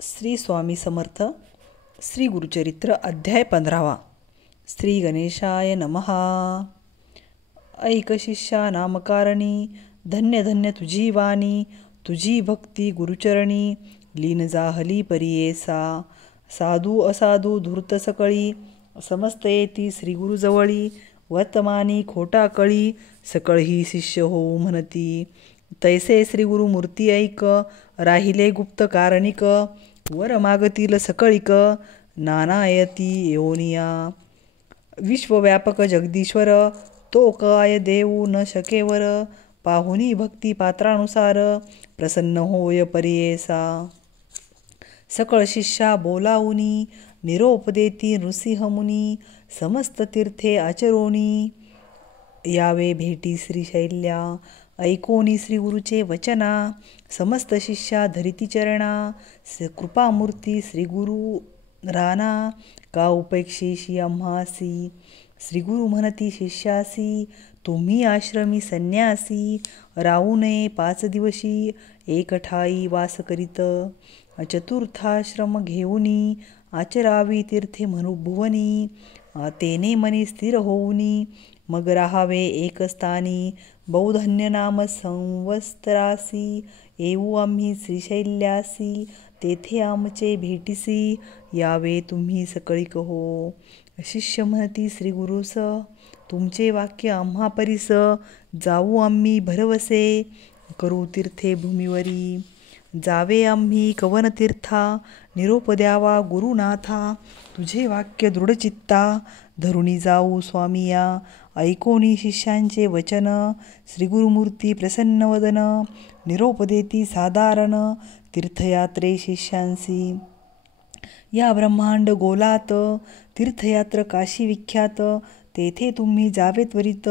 श्री स्वामी समर्थ. श्री गुरुचरित्र अध्याय 15. श्री गणेशाय नमः. ऐक शिष्या नामकारणी, धन्य धन्य तुझी वाणी, तुझी भक्ती गुरुचरणी, लीन जाहली परियेसा. साधू असाधू धूर्त सकळी, समस्त येती श्री गुरुजवळी. वर्तमानी खोटा कळी, सकळही शिष्य होऊ म्हणती. तैसे श्री गुरु मूर्ती ऐक, राहिले गुप्त कारणिक. वर मागतील सकळिक, नानायती येऊनिया. विश्वव्यापक जगदीश्वर, तो काय देऊ न शकेवर. पाहुनी भक्ती पात्रानुसार, प्रसन्न होय परियेसा. सकळ शिष्या बोलावुनी, निरोप देती नृसिंहमुनी. समस्त तीर्थे आचरोनी, यावे भेटी श्रीशैल्या. ऐकोनी श्री गुरुचे वचना, समस्त शिष्या धरिती चरणा. कृपामूर्ती श्री गुरु राना, का उपेक्षेशी आम्हासी. श्री गुरु म्हणती शिष्यासी, तुम्ही आश्रमी संन्यासी. राहू नये 5 दिवशी, एक ठाई वास करीत. चतुर्थाश्रम घेऊनी, आचरावी तीर्थे भुवनी. तेने मनी स्थिर होऊनी, मग राहावे एक स्थानी. बहुधन्य नाम संवत्सरासी, येऊ आम्ही श्रीशैल्यासी. तेथे आमचे भेटीसी, यावे तुम्ही सकळिक हो. शिष्य म्हणती श्री गुरुस, तुमचे वाक्य आम्हा परिस. जाऊ आम्ही भरवसे, करू तीर्थे भूमीवरी. जावे आम्ही कवन तीर्था, निरोप द्यावा गुरुनाथा. तुझे वाक्य दृढचित्ता, धरुणी जाऊ स्वामिया. ऐकोनी शिष्यांचे वचन, श्री गुरुमूर्ती प्रसन्न वदन. निरोप देती साधारण, तीर्थयात्रे शिष्यांसी. या ब्रह्मांड गोलात, तीर्थयात्र काशी विख्यात. तेथे तुम्ही जावे त्वरित.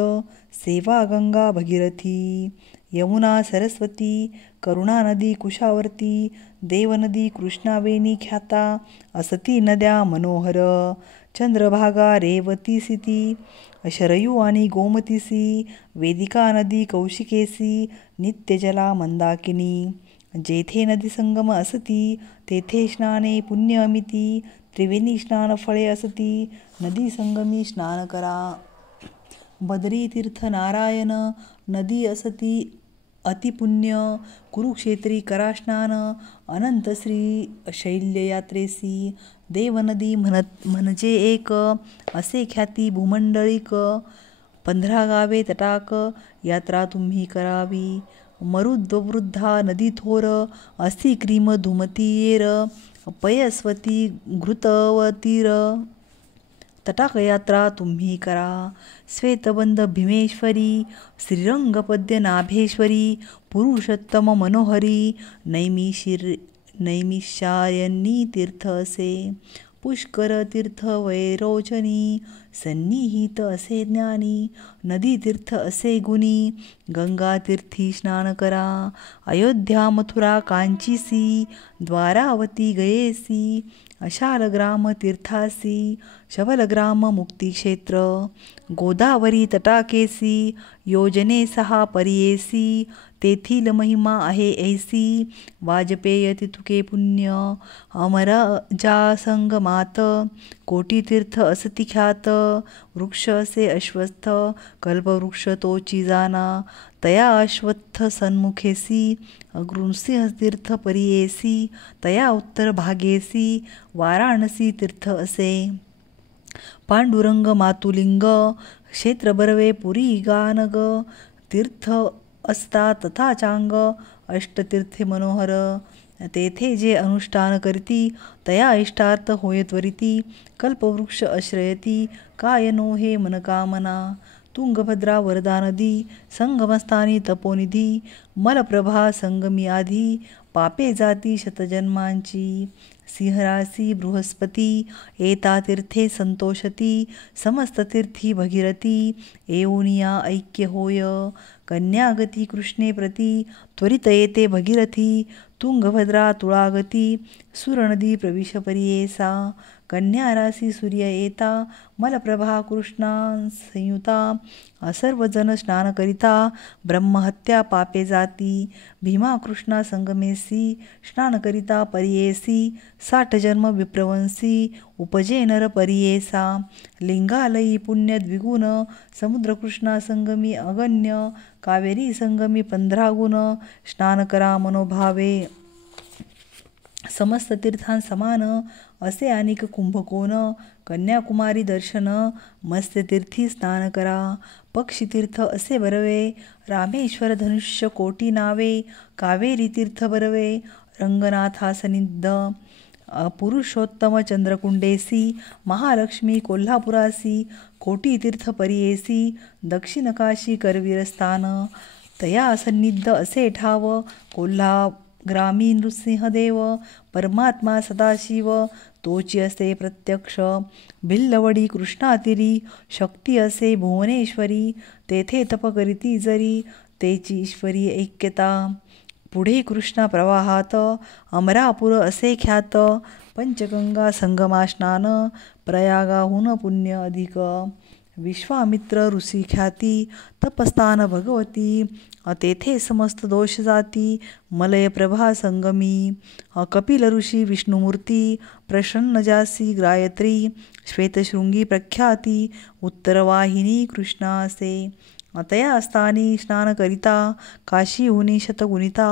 सेवा गंगा भगीरथी, यमुना सरस्वती. करुणा नदी कुशावर्ती, देवनदी कृष्णावेणी ख्याता. असती नद्या मनोहर, चंद्रभागा रेवतीसिती. शरयू आणि गोमतीसी, वेदिका नदी कौशिकेसी. नित्यजला मंदाकिनी, जेथे नदी संगम असती. तेथे स्नाने पुण्य अमिती. त्रिवेणी स्नान फळे असती, नदी संगमी स्नान करा. बदरी तीर्थ नारायण, नदी असती अतिपुण्य. कुरुक्षेत्री करा स्नान, अनंत श्री शैल्य यात्रेसी. देवनदी म्हणजे एक, असे ख्याती भूमंडळिक. 15 गावे तटाक, यात्रा तुम्ही करावी. मरुद्वृद्धा नदी थोर, असी क्रीम धुमती येर. पयस्वती घृतवतीर, तटाक यात्रा तुम्ही करा. श्वेतबंध भीमेश्वरी, श्रीरंगपद्य नाभेश्वरी. पुरुषोत्तम मनोहरी, नैमिषारण्यी तीर्थ असे. पुष्कर तीर्थ वैरोचनी, सन्निहित असे ज्ञानी. नदी तीर्थ असे गुणी, गंगा तीर्थी स्नान करा. अयोध्या मथुरा कांचीसी, द्वारावती गयेसी. शालग्राम तीर्थासी, शबलग्राम मुक्तिक्षेत्र. गोदावरी तटाकेसी, योजने 6 परियेसी. तेथील महिमा आहे ऐसी, वाजपेय तितुके पुण्य. अमरजा संगमात, कोटी तीर्थ असती ख्यात. वृक्ष असे अश्वत्थ, कल्पवृक्ष तोची जाना. तया अश्वत्थ सन्मुखेसी, नृसिंहतीर्थ परियेसी. तया उत्तर भागेसी, वाराणसी तीर्थ असे. पांडुरंग मातुलिंग, क्षेत्र बर्वे पुरी गानग. तीर्थ असता तथा चांग, अष्टतीर्थे मनोहर. तेथे जे अनुष्ठान करती, तया इष्टार्थ होय त्वरिती. कल्पवृक्ष आश्रयती, काय नो हे मनकामना. तुंगभद्रा वरदा नदी, संगमस्थानी तपोनिधी. मलप्रभा संगमी आधी, पापे जाती शतजन्मांची. सिंहरासी बृहस्पती, एता तीर्थे संतोषती. समस्त तीर्थी भगीरथी, येऊनिया ऐक्य होय. कन्यागती कृष्णे प्रती, त्वरित येते भगीरथी. तुंगभद्रा तुळागती, सुरनदी प्रविश परियेसा. कन्या राशी सूर्य येता मलप्रभा कृष्णा संयुता सर्वजन स्नान करिता ब्रह्महत्या पापे जाती भीमा कृष्णा संगमेसी स्नान करिता परियेसी 60 जन्म विप्रवंशी उपजे नर परियेसा लिंगालयी पुण्य द्विगुण समुद्र कृष्णा संगमी अगण्य कावेरी संगमी 15 गुण स्नान करा मनोभावे समस्त तीर्थां समान असे अनेक कुंभकोण कन्याकुमारी दर्शन मत्स्यतीर्थी स्नान करा पक्षीतीर्थ असे बरवे रामेश्वर धनुष्य कोटी नावे कावेरी तीर्थ बरवे रंगनाथासनिध पुरुषोत्तम चंद्रकुंडेसी महालक्ष्मी कोल्हापुरासी कोटी तीर्थ परियेसी दक्षिण काशी करवीरस्थान तया सन्निध असे ठाव ग्रामी नृसिंहदेव परमात्मा सदाशिव तोची असे प्रत्यक्ष भिल्लवडी कृष्णातिरी शक्ती असे भुवनेश्वरी तेथे तप करीती जरी तेची ईश्वरी ऐक्यता पुढे कृष्णा प्रवाहात अमरापूर असे ख्यात पंचगंगा संगमा स्नान प्रयागाहून पुण्य अधिक विश्वामित्र ऋषी ख्याती तपस्थान भगवती तेथे समस्त दोष जाती मलय प्रभा संगमी कपिल ऋषी विष्णुमूर्ती प्रसन्न जासी गायत्री श्वेतशृंगी प्रख्याती उत्तरवाहिनी कृष्णासे तया स्थानी स्नान करिता काशीहुनी शतगुणिता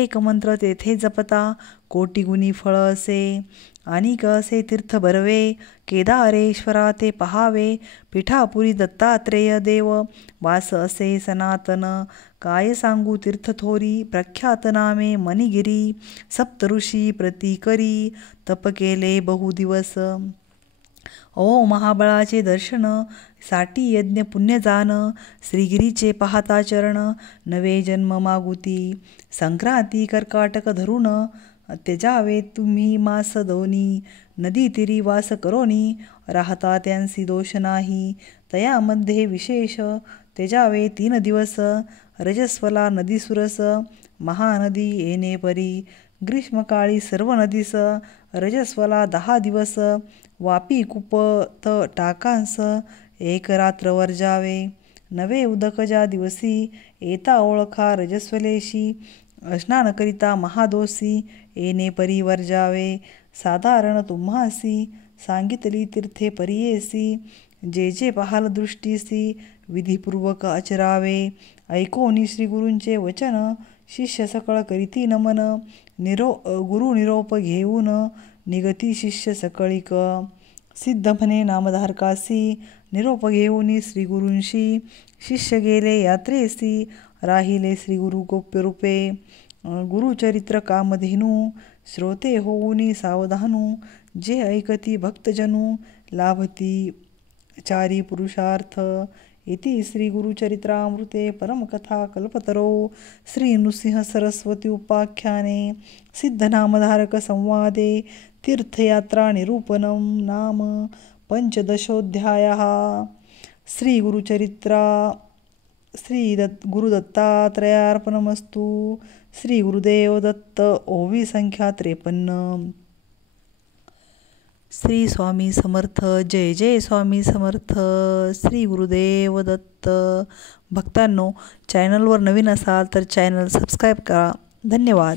एक मंत्र तेथे जपता कोटीगुणी फळ असे अनिक असे तीर्थ बरवे केदारेश्वरा ते पहावे पिठापुरी दत्तात्रेय देव वास असे सनातन काय सांगू तीर्थ थोरी प्रख्यात नामे मणिगिरी सप्तऋषी प्रतिकरी तप केले बहु दिवस ओ महाबळाचे दर्शन साठी यज्ञ पुण्य जान श्रीगिरीचे पाहता चरण नवे जन्म मागुती संक्रांती कर्काटक धरून त्यजावे तुम्ही मास दोनी नदी तिरी वास करोनी राहता त्यांसी दोष नाही तयामध्ये विशेष त्यजावे 3 दिवस रजस्वला नदी सुरस महानदी येणे परी ग्रीष्मकाळी सर्व नदीस रजस्वला 10 दिवस वापी कुपत टाकांस 1 रात्र वर्जावे नवे उदक ज्या दिवसी येता ओळखा रजस्वलेशी स्नान करिता महादोषी येणे परी वर्जावे साधारण तुम्हासी सांगितली तीर्थे परियेसी जे जे पाहाल दृष्टीसी विधिपूर्वक आचरावे ऐकोनी श्री गुरूंचे वचन शिष्य सकळ करीती नमन गुरु निरोप घेऊन निगती शिष्य सकळिक सिद्ध म्हणे नामधारकासी निरोप घेऊन श्री गुरूंशी शिष्य गेले यात्रेसी राहिले श्री गुरु गोप्य रूपे गुरुचरित्र कामधेनू श्रोते होऊनी सावधानू जे ऐकती भक्तजनू लाभती चारी पुरुषार्थ इति श्री गुरुचरित्रामृते परमकथा कल्पतरो श्री नृसिंह सरस्वती उपाख्याने सिद्धनामधारक संवादे तीर्थयात्रा निरूपणं नाम 15ोऽध्यायः श्री गुरुचरित्रा गुरुदत्तात्रयार्पणमस्तु श्री गुरुदेव दत्त ओवी संख्या 53 श्री स्वामी समर्थ जय जय स्वामी समर्थ श्री गुरुदेव दत्त भक्तांनो चॅनलवर नवीन असाल तर चॅनल सबस्क्राईब करा धन्यवाद